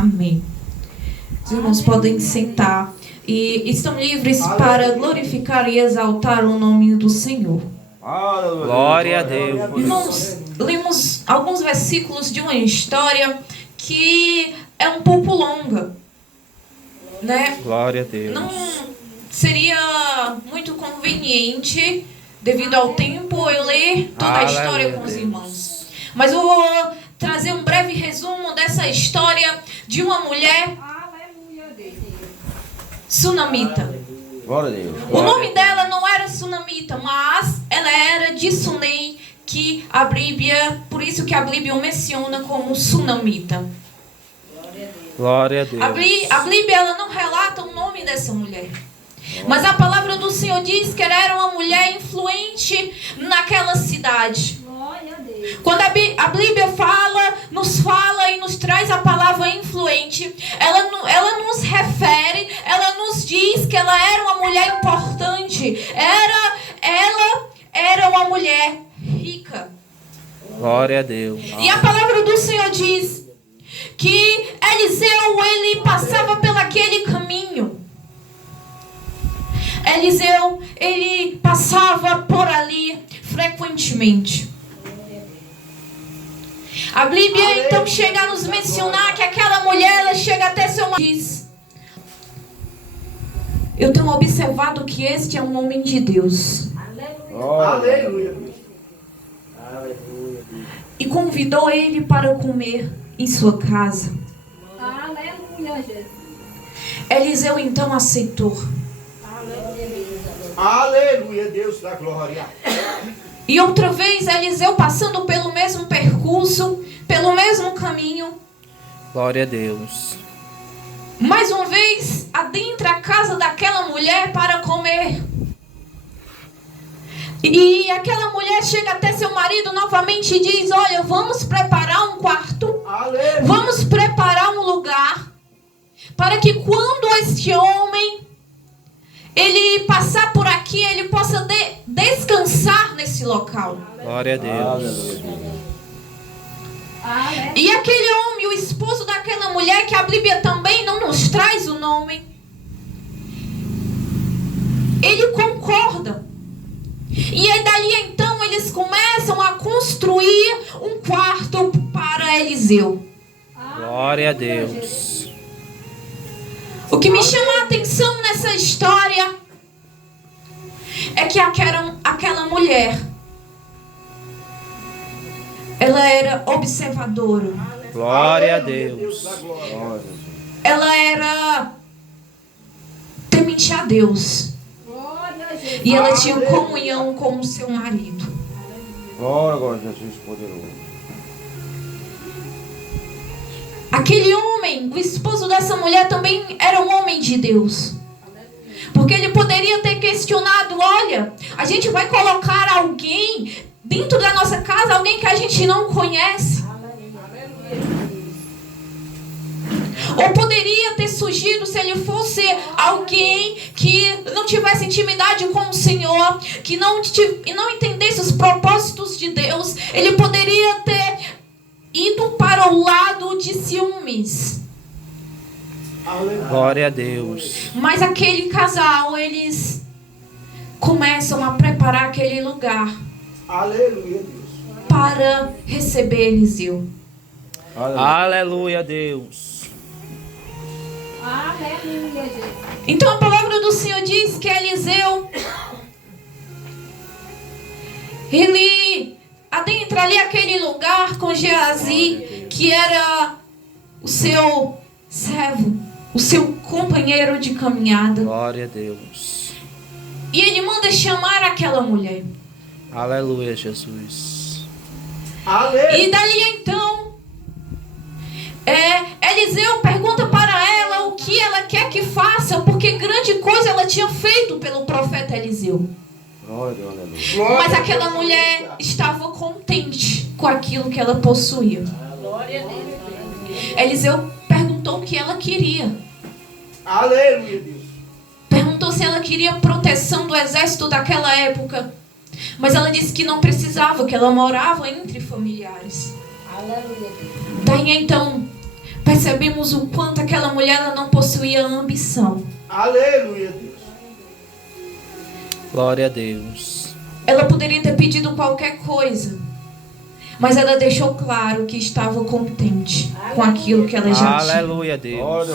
Amém. Os irmãos podem sentar e estão livres para glorificar e exaltar o nome do Senhor. Glória a Deus. Irmãos, lemos alguns versículos de uma história que é um pouco longa, né? Glória a Deus. Não seria muito conveniente, devido ao tempo, eu ler toda a história com os irmãos. Mas eu vou trazer um breve resumo dessa história de uma mulher sunamita. Glória a Deus. O nome dela não era sunamita, mas ela era de Sunem, que a Bíblia, por isso que a Bíblia o menciona como sunamita. Glória a Deus. A Bíblia ela não relata o nome dessa mulher. Mas a palavra do Senhor diz que ela era uma mulher influente naquela cidade. Quando a Bíblia nos fala e nos traz a palavra influente, ela nos refere, ela nos diz que ela era uma mulher importante. Ela era uma mulher rica. Glória a Deus. E a palavra do Senhor diz que Eliseu, ele passava por aquele caminho. Eliseu, ele passava por ali frequentemente. A Bíblia então chega a nos mencionar que aquela mulher, ela chega até seu marido. Diz: eu tenho observado que este é um homem de Deus. Aleluia. E convidou ele para comer em sua casa. Aleluia, Jesus. Eliseu então aceitou. Aleluia, Deus da glória. E outra vez Eliseu, passando pelo mesmo percurso, pelo mesmo caminho, Glória a Deus. mais uma vez adentra a casa daquela mulher para comer. E aquela mulher chega até seu marido novamente e diz: olha, vamos preparar um quarto, Aleluia. vamos preparar um lugar, para que quando este homem ele passar por aqui, ele possa descansar nesse local. Glória a Deus. E aquele homem, o esposo daquela mulher, que a Bíblia também não nos traz o nome, ele concorda. E aí dali então eles começam a construir um quarto para Eliseu. Glória a Deus. O que me chama a atenção nessa história é que aquela mulher, ela era observadora. Glória a Deus. Ela era temente a Deus. E ela tinha comunhão com o seu marido. Glória a Jesus poderoso. Aquele homem, o esposo dessa mulher, também era um homem de Deus. Porque ele poderia ter questionado: olha, a gente vai colocar alguém dentro da nossa casa, alguém que a gente não conhece. Ou poderia ter surgido, se ele fosse alguém que não tivesse intimidade com o Senhor, que não entendesse os propósitos de Deus, ele poderia ter ido para o lado de ciúmes. Glória a Deus. Mas aquele casal, eles começam a preparar aquele lugar Aleluia, Deus. para receber Eliseu. Aleluia, Deus. Aleluia, Jesus. Então a palavra do Senhor diz que Eliseu, ele adentra ali aquele lugar com Geazi, que era o seu servo, o seu companheiro de caminhada. Glória a Deus. E ele manda chamar aquela mulher. Aleluia, Jesus. Aleluia. E dali então, Eliseu pergunta para ela o que ela quer que faça, porque grande coisa ela tinha feito pelo profeta Eliseu. Glória a Deus. Mas aquela mulher estava contente com aquilo que ela possuía. Eliseu perguntou o que ela queria. Aleluia, Deus. Perguntou se ela queria proteção do exército daquela época. Mas ela disse que não precisava, que ela morava entre familiares. Aleluia. Daí então percebemos o quanto aquela mulher ela não possuía ambição. Aleluia, Deus. Glória a Deus. Ela poderia ter pedido qualquer coisa, mas ela deixou claro que estava contente com aquilo que ela já tinha. Aleluia, Deus.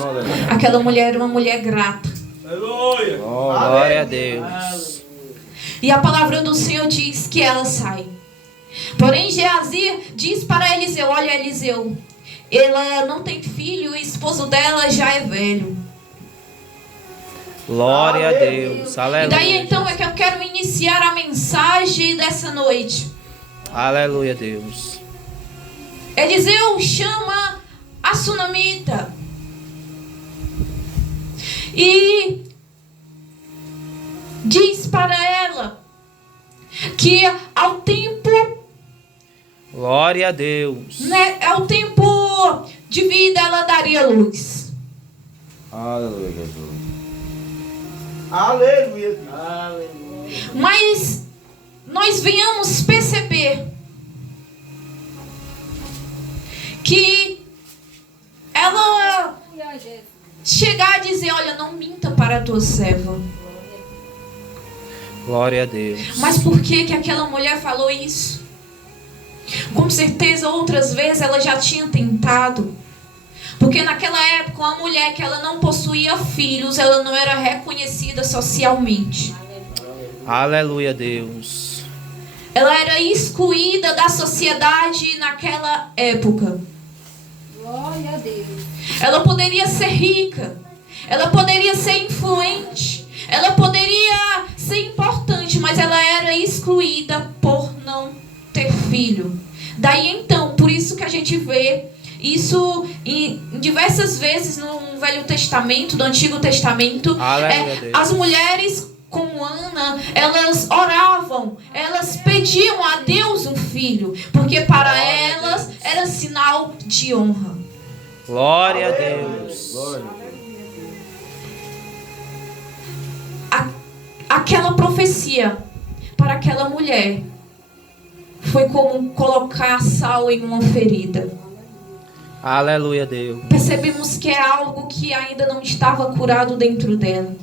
Aquela mulher era uma mulher grata. Aleluia. Glória a Deus. E a palavra do Senhor diz que ela sai. Porém, Geazi diz para Eliseu: olha, Eliseu, ela não tem filho, o esposo dela já é velho. Glória a Deus. Aleluia. E daí então é que eu quero iniciar a mensagem dessa noite. Aleluia, Deus. Eliseu chama a sunamita e diz para ela que ao tempo, Glória a Deus. né, ao tempo de vida ela daria luz. Aleluia, Jesus. Aleluia, Deus. Aleluia. Mas nós venhamos perceber que ela Aleluia, Jesus. chegar a dizer: olha, não minta para a tua serva. Glória a Deus. Mas por que aquela mulher falou isso? Com certeza outras vezes ela já tinha tentado. Porque naquela época uma mulher que ela não possuía filhos, ela não era reconhecida socialmente. Aleluia, Deus. Ela era excluída da sociedade naquela época. Glória a Deus. Ela poderia ser rica, ela poderia ser influente, ela poderia ser importante, mas ela era excluída por não ter filho. Daí então, por isso que a gente vê isso em diversas vezes no Velho Testamento, no Antigo Testamento. As mulheres como Ana, elas oravam, elas pediam a Deus um filho, porque para elas era sinal de honra. Glória a Deus. Aquela profecia para aquela mulher foi como colocar sal em uma ferida. Aleluia, Deus. Percebemos que é algo que ainda não estava curado dentro dela.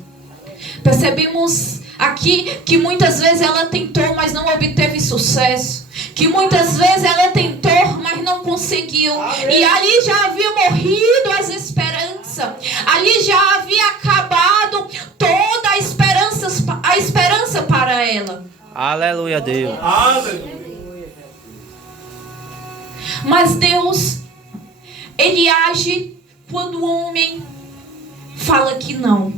Percebemos aqui que muitas vezes ela tentou, mas não obteve sucesso. Que muitas vezes ela tentou, mas não conseguiu. E ali já havia morrido as esperanças. Ali já havia acabado toda a esperança para ela. Aleluia, Deus. Mas Deus, Ele age quando o homem fala que não.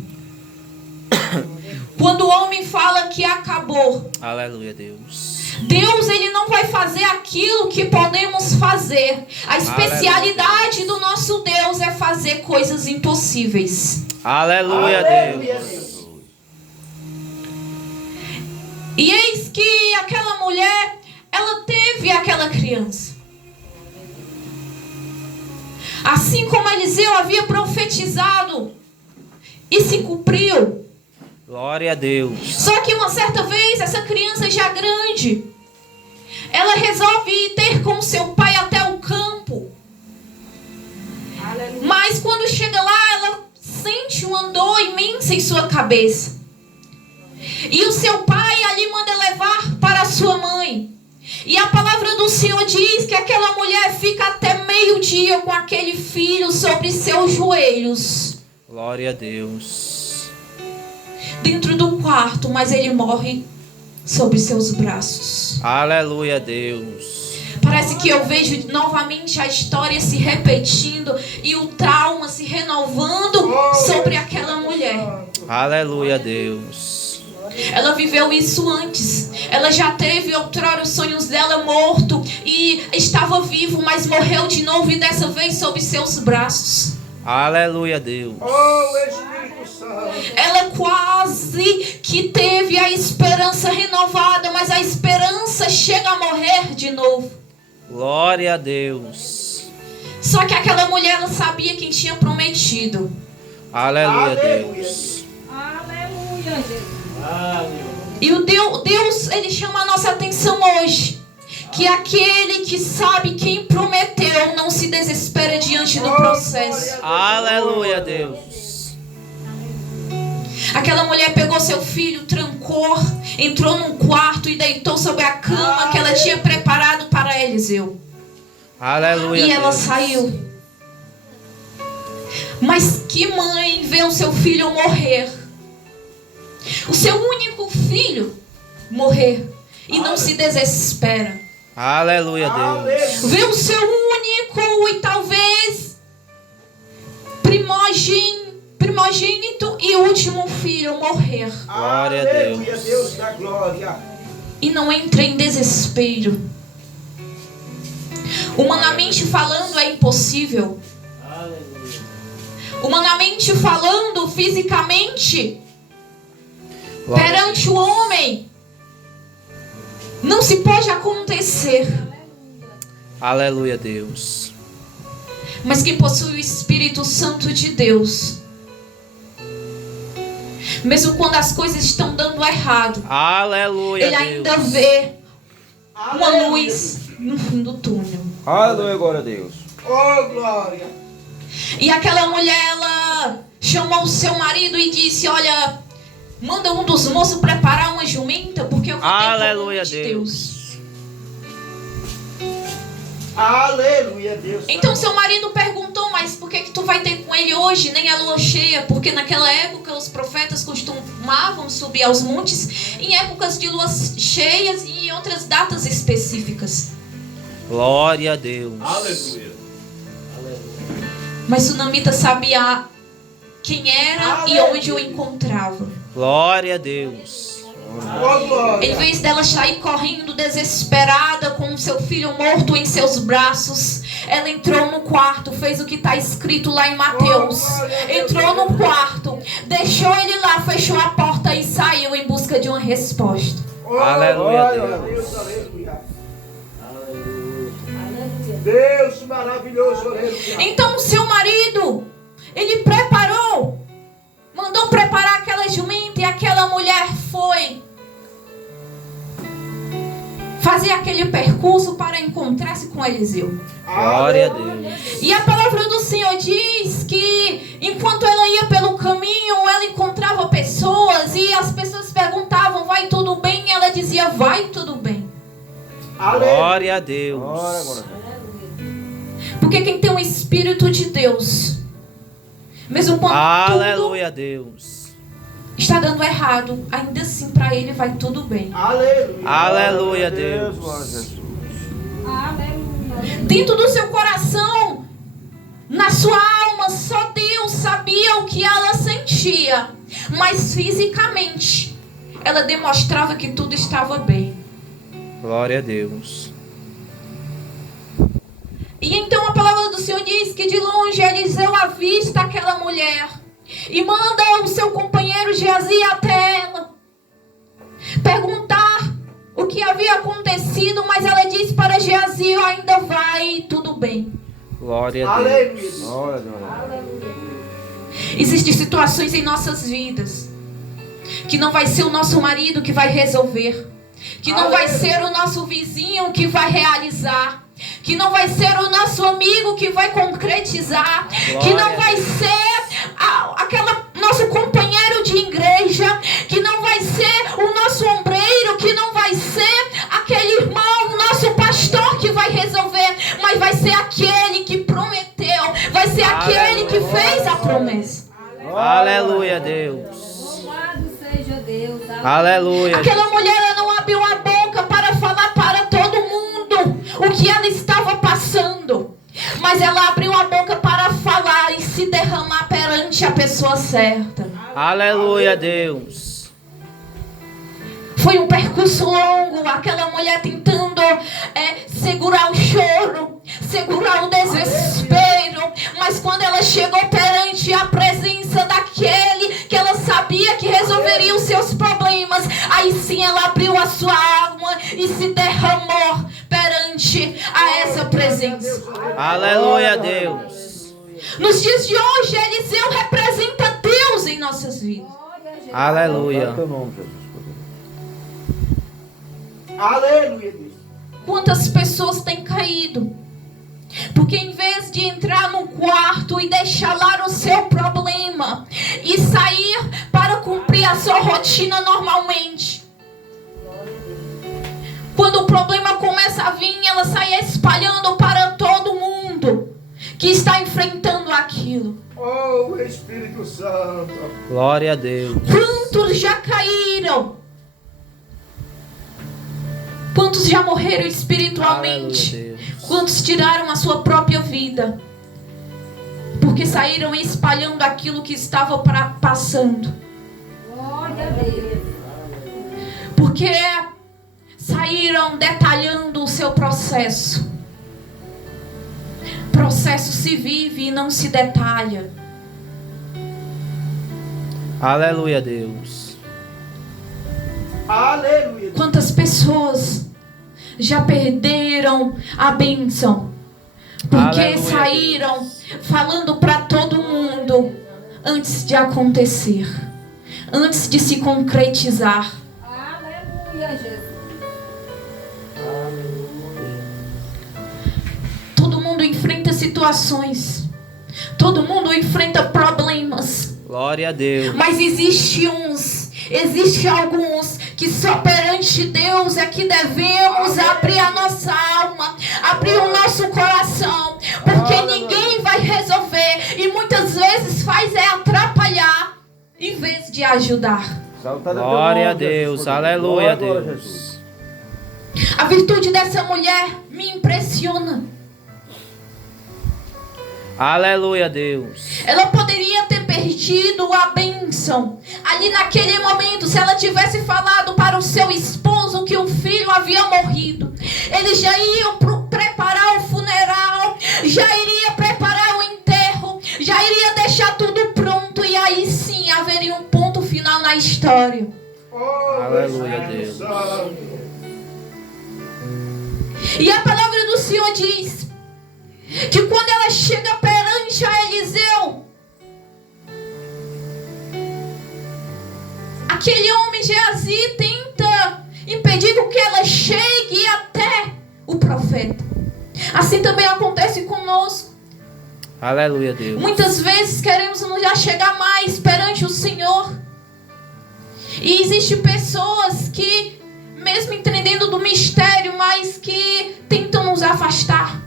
Quando o homem fala que acabou. Aleluia, Deus. Deus, Ele não vai fazer aquilo que podemos fazer. A especialidade do nosso Deus é fazer coisas impossíveis. Aleluia, Deus. E eis que aquela mulher, ela teve aquela criança. Assim como Eliseu havia profetizado e se cumpriu. Glória a Deus. Só que uma certa vez, essa criança já grande, ela resolve ir ter com seu pai até o campo. Aleluia. Mas quando chega lá, ela sente uma dor imensa em sua cabeça. E o seu pai ali manda levar para a sua mãe. E a palavra do Senhor diz que aquela mulher fica até meio-dia com aquele filho sobre seus joelhos. Glória a Deus. Dentro do quarto, mas ele morre sobre seus braços. Aleluia, Deus. Parece que eu vejo novamente a história se repetindo e o trauma se renovando sobre aquela mulher. Aleluia, Deus. Ela viveu isso antes. Ela já teve outrora os sonhos dela morto e estava vivo, mas morreu de novo e dessa vez sob seus braços. Aleluia, Deus. Ela quase que teve a esperança renovada, mas a esperança chega a morrer de novo. Glória a Deus. Só que aquela mulher, ela sabia quem tinha prometido. Aleluia, Deus. Aleluia, Jesus. E o Deus, Ele chama a nossa atenção hoje. que aquele que sabe quem prometeu não se desespera diante do processo. Aleluia, Deus. Aquela mulher pegou seu filho, trancou, entrou num quarto e deitou sobre a cama que ela tinha preparado para Eliseu. Aleluia, E ela Deus. saiu. Mas que mãe vê o seu filho morrer? O seu único filho morrer e não se desespera. Aleluia, Deus. Vê o seu único e talvez primogênito e último filho morrer. Glória a Deus. Aleluia, Deus da glória. E não entra em desespero. Humanamente falando é impossível. Humanamente falando, fisicamente, Glória a perante o homem, não se pode acontecer. Aleluia, Deus. Mas quem possui o Espírito Santo de Deus, mesmo quando as coisas estão dando errado, Aleluia, ele ainda Deus. vê uma luz no fim do túnel. Aleluia, glória a Deus. Oh, glória. E aquela mulher, ela chamou o seu marido e disse: olha, manda um dos moços preparar uma jumenta, porque eu vou ter Aleluia, de Deus. Aleluia, Deus. Então seu marido perguntou: mas por que tu vai ter com ele hoje, nem a lua cheia? Porque naquela época os profetas costumavam subir aos montes em épocas de luas cheias e em outras datas específicas. Glória a Deus. Aleluia. Mas Sunamita sabia quem era e onde o encontrava. Glória a Deus. Oh, glória. Em vez dela sair correndo desesperada com o seu filho morto em seus braços, ela entrou no quarto, fez o que está escrito lá em Mateus. Entrou no quarto, deixou ele lá, fechou a porta e saiu em busca de uma resposta. Oh, Aleluia, glória a Deus. Aleluia. Deus maravilhoso, aleluia. Então o seu marido, ele mandou preparar aquela jumenta e aquela mulher foi fazer aquele percurso para encontrar-se com Eliseu. Glória a Deus. E a palavra do Senhor diz que enquanto ela ia pelo caminho, ela encontrava pessoas e as pessoas perguntavam: vai tudo bem? E ela dizia: vai tudo bem. Glória a Deus. Porque quem tem o Espírito de Deus, mesmo quando Aleluia, Deus. tudo está dando errado, ainda assim para ele vai tudo bem. Aleluia. Aleluia, Deus. Glória a Jesus. Aleluia. Dentro do seu coração, na sua alma, só Deus sabia o que ela sentia. Mas fisicamente, ela demonstrava que tudo estava bem. Glória a Deus. E então a palavra do Senhor diz que de longe Eliseu avista aquela mulher e manda o seu companheiro Geazi até ela perguntar o que havia acontecido, mas ela diz para Geazi: ainda vai tudo bem. Glória a Aleluia. Deus. Glória a Deus. Existem situações em nossas vidas que não vai ser o nosso marido que vai resolver, que não vai ser o nosso vizinho que vai realizar, que não vai ser o nosso amigo que vai concretizar, que não vai ser aquela nosso companheiro de igreja, que não vai ser o nosso ombreiro, que não vai ser aquele irmão, nosso pastor que vai resolver, mas vai ser aquele que prometeu, vai ser aquele que fez a promessa. Aleluia, Deus. Louvado seja Deus. Aleluia. Aquela mulher, ela não abriu a boca para falar para todo mundo o que ela estava passando, mas ela abriu a boca para falar e se derramar perante a pessoa certa. Aleluia, Deus. Foi um percurso longo, aquela mulher tentando segurar o choro, segurar o desespero, mas quando ela chegou perante a presença daquele que ela sabia que resolveria os seus problemas, aí sim ela abriu a sua alma e se derramou perante a essa presença. Aleluia, Deus. Nos dias de hoje, Eliseu representa Deus em nossas vidas. Aleluia. Teu nome, Jesus. Aleluia, Deus. quantas pessoas têm caído. Porque em vez de entrar no quarto e deixar lá o seu problema e sair para cumprir a sua rotina normalmente, quando o problema começa a vir, ela sai espalhando para todo mundo que está enfrentando aquilo. Oh, Espírito Santo. Glória a Deus. Quantos já caíram? Quantos já morreram espiritualmente? Aleluia, Deus. Quantos tiraram a sua própria vida? Porque saíram espalhando aquilo que estava passando. Glória a Deus. Porque saíram detalhando o seu processo. Processo se vive e não se detalha. Aleluia, Deus. Aleluia. Quantas pessoas já perderam a bênção porque Aleluia, saíram falando para todo mundo antes de acontecer, antes de se concretizar. Aleluia, Jesus. Todo mundo enfrenta situações, todo mundo enfrenta problemas, Glória a Deus. mas existe alguns que só perante Deus é que devemos abrir a nossa alma, abrir o nosso coração, porque ninguém vai resolver e muitas vezes faz atrapalhar em vez de ajudar. Glória a Deus. Aleluia, a Deus. A virtude dessa mulher me impressiona. Aleluia, Deus. Ela poderia ter perdido a bênção ali naquele momento se ela tivesse falado para o seu esposo que o filho havia morrido. Eles já iam preparar o funeral, já iria preparar o enterro, já iria deixar tudo pronto e aí sim haveria um ponto final na história. Oh, Aleluia, Espírito Deus. Santo. E a palavra do Senhor diz que quando ela chega perante a Eliseu, aquele homem Geazi tenta impedir que ela chegue até o profeta. Assim também acontece conosco. Aleluia, Deus. Muitas vezes queremos nos já chegar mais perante o Senhor. E existem pessoas que, mesmo entendendo do mistério, mas que tentam nos afastar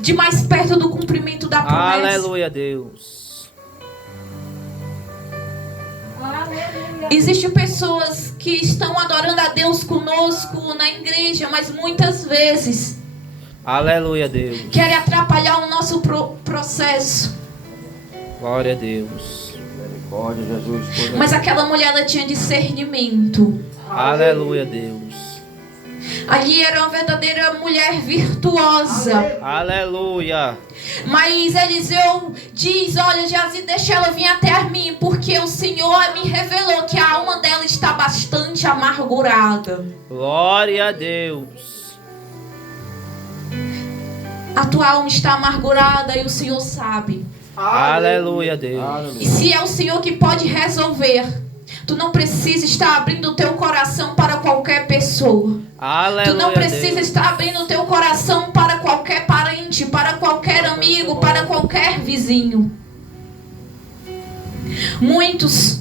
de mais perto do cumprimento da promessa. Aleluia, Deus. Aleluia. Existem pessoas que estão adorando a Deus conosco na igreja, mas muitas vezes Aleluia, Deus. querem atrapalhar o nosso processo. Glória a Deus. Misericórdia, Jesus. Mas aquela mulher, ela tinha discernimento. Aleluia, Deus. Ali era uma verdadeira mulher virtuosa. Aleluia. Mas Eliseu diz: olha, Geazi, deixa ela vir até mim, porque o Senhor me revelou que a alma dela está bastante amargurada. Glória a Deus. A tua alma está amargurada e o Senhor sabe. Aleluia, Deus. E se é o Senhor que pode resolver, tu não precisa estar abrindo o teu coração para qualquer pessoa. Aleluia, Tu não precisa Deus. estar abrindo o teu coração para qualquer parente, para qualquer amigo, para qualquer vizinho. Muitos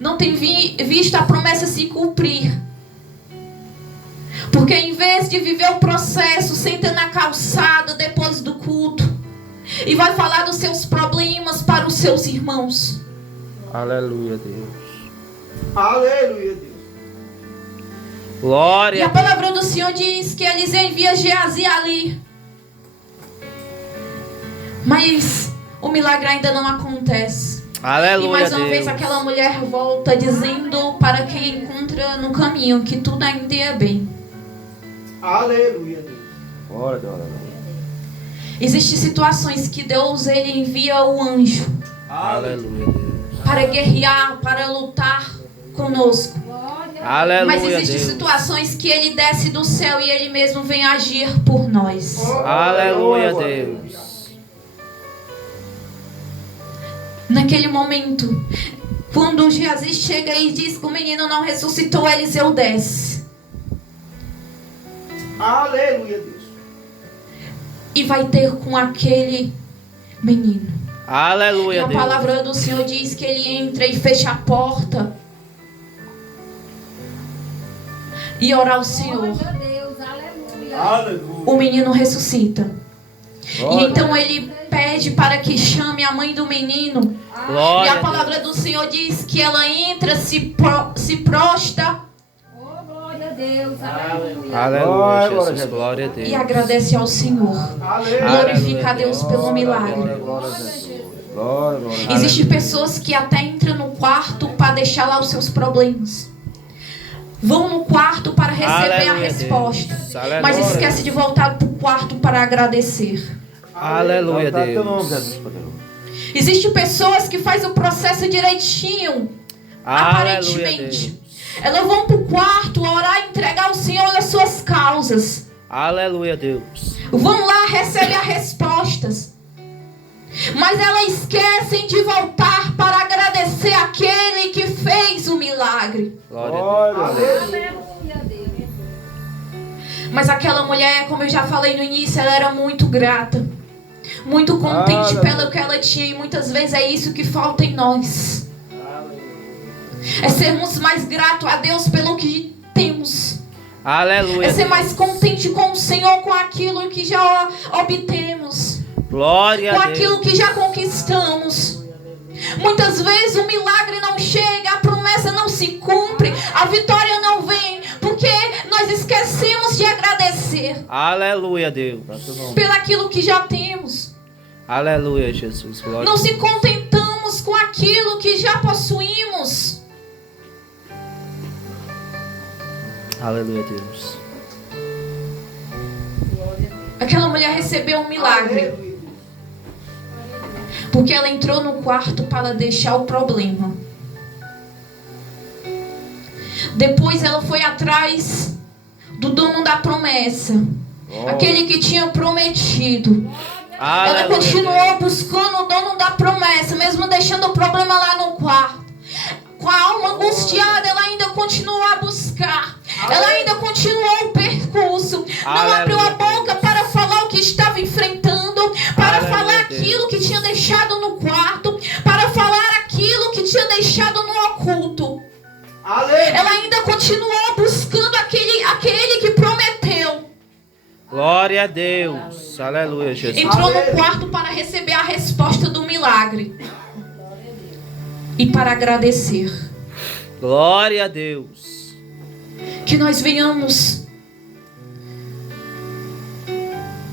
não têm visto a promessa se cumprir. Porque em vez de viver o processo, senta na calçada depois do culto e vai falar dos seus problemas para os seus irmãos. Aleluia, Deus. Aleluia, Deus. Glória E a a Deus. palavra do Senhor diz que Eliseu envia Geazi ali. Mas o milagre ainda não acontece. Aleluia, E mais uma Deus. vez aquela mulher volta dizendo para quem encontra no caminho que tudo ainda é bem. Aleluia, Deus. Glória, glória. Existem situações que Deus ele envia o anjo Aleluia, Deus. para guerrear, para lutar conosco. Glória. Aleluia, Mas existem Deus. situações que ele desce do céu e ele mesmo vem agir por nós. Aleluia, Deus. Naquele momento, quando Geazi chega e diz que o menino não ressuscitou, Eliseu desce. Aleluia, Deus. E vai ter com aquele menino. E Aleluia, a Deus. palavra do Senhor diz que ele entra e fecha a porta e ora ao Senhor. Glória a Deus, aleluia. Aleluia. O menino ressuscita. E Glória. então ele pede para que chame a mãe do menino. E Glória a palavra do Senhor diz que ela entra, se prostra Oh, glória a Deus, aleluia. Aleluia, Glória, Jesus. Jesus. Glória a Deus. e agradece ao Senhor. Aleluia. Glorifica a Deus pelo milagre. Glória, glória, Jesus. Glória, glória. Existem pessoas que até entram no quarto para deixar lá os seus problemas. Vão no quarto para receber a Aleluia, resposta. Deus. Aleluia. Mas esquece de voltar para o quarto para agradecer. Aleluia, Exaltado teu Deus. nome, Jesus poderoso. Existem pessoas que fazem o processo direitinho. Aleluia, Aparentemente. Deus. Elas vão para o quarto orar e entregar ao Senhor as suas causas. Aleluia, Deus. Vão lá, recebem as respostas. Mas elas esquecem de voltar para agradecer aquele que fez o milagre. Glória a Glória, Deus. Aleluia, Deus. Mas aquela mulher, como eu já falei no início, ela era muito grata. Muito contente pelo que ela tinha. E muitas vezes é isso que falta em nós. É sermos mais gratos a Deus pelo que temos. Aleluia. É ser Deus. mais contente com o Senhor, com aquilo que já obtemos. Glória Com a Deus. aquilo que já conquistamos. Muitas vezes o milagre não chega, a promessa não se cumpre, a vitória não vem, porque nós esquecemos de agradecer Aleluia, Deus. pelaquilo que já temos. Aleluia, Jesus. Glória Não a se Deus. contentamos com aquilo que já possuímos. Aleluia, Deus. Aquela mulher recebeu um milagre, Aleluia. porque ela entrou no quarto para deixar o problema. Depois ela foi atrás do dono da promessa, aquele que tinha prometido. Ela Aleluia, continuou Deus. buscando o dono da promessa, mesmo deixando o problema lá no quarto. Com a alma angustiada, ela ainda continuou a buscar. Ela ainda continuou o percurso. Não Aleluia, abriu a Deus. boca para falar o que estava enfrentando, para Aleluia, falar Deus. aquilo que tinha deixado no quarto, para falar aquilo que tinha deixado no oculto. Aleluia. Ela ainda continuou buscando aquele que prometeu. Glória a Deus. Aleluia, Jesus. Entrou no quarto para receber a resposta do milagre e para agradecer. Glória a Deus. Que nós venhamos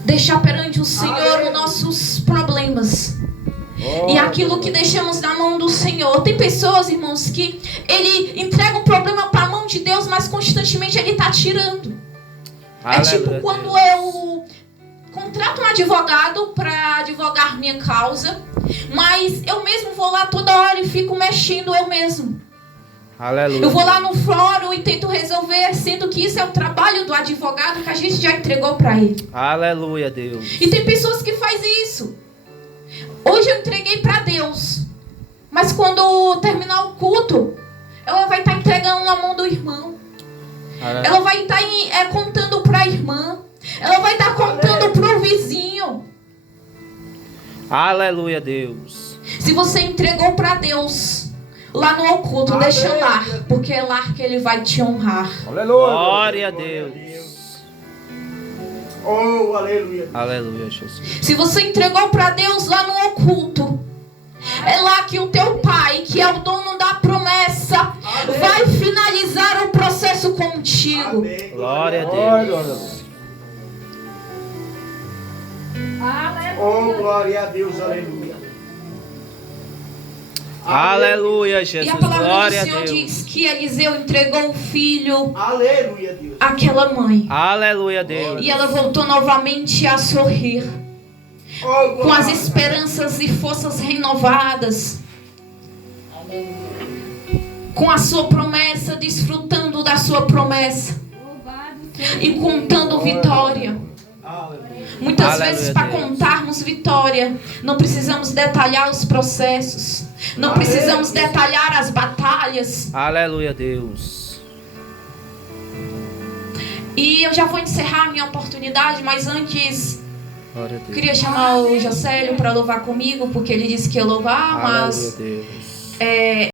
deixar perante o Senhor os nossos problemas e aquilo que deixamos na mão do Senhor. Tem pessoas, irmãos, que ele entrega um problema para a mão de Deus, mas constantemente ele está tirando. É tipo Aleluia, quando Deus. eu contrato um advogado para advogar minha causa, mas eu mesmo vou lá toda hora e fico mexendo eu mesmo. Aleluia. Eu vou lá no fórum e tento resolver, sendo que isso é o trabalho do advogado que a gente já entregou para ele. Aleluia, Deus. E tem pessoas que fazem isso. Hoje eu entreguei para Deus, mas quando terminar o culto, ela vai estar entregando na mão do irmão. Ela vai estar contando para a irmã. Ela vai estar contando para o vizinho. Aleluia, Deus. Se você entregou para Deus lá no oculto, deixa lá, porque é lá que ele vai te honrar. Aleluia. Glória a Deus. Oh, aleluia. Aleluia, Jesus. Se você entregou para Deus lá no oculto, é lá que o teu pai, que é o dono da promessa, vai finalizar o processo contigo. Amém. Glória a Glória, Deus. glória a Deus. Oh, Aleluia. glória a Deus, aleluia. Aleluia, E Jesus. a palavra do Glória a Senhor Deus. diz que Eliseu entregou o filho Aleluia, Deus. àquela mãe. Aleluia, Deus. E ela voltou novamente a sorrir, Oh, com as glória. esperanças e forças renovadas, com a sua promessa, desfrutando da sua promessa Louvado seja e contando vitória. Aleluia. Muitas Aleluia, vezes, para Deus. contarmos vitória, não precisamos detalhar os processos, não Aleluia. precisamos detalhar as batalhas. Aleluia, Deus. E eu já vou encerrar a minha oportunidade, mas antes Glória a Deus. queria chamar o Jocélio para louvar comigo, porque ele disse que ia louvar, mas Aleluia, Deus.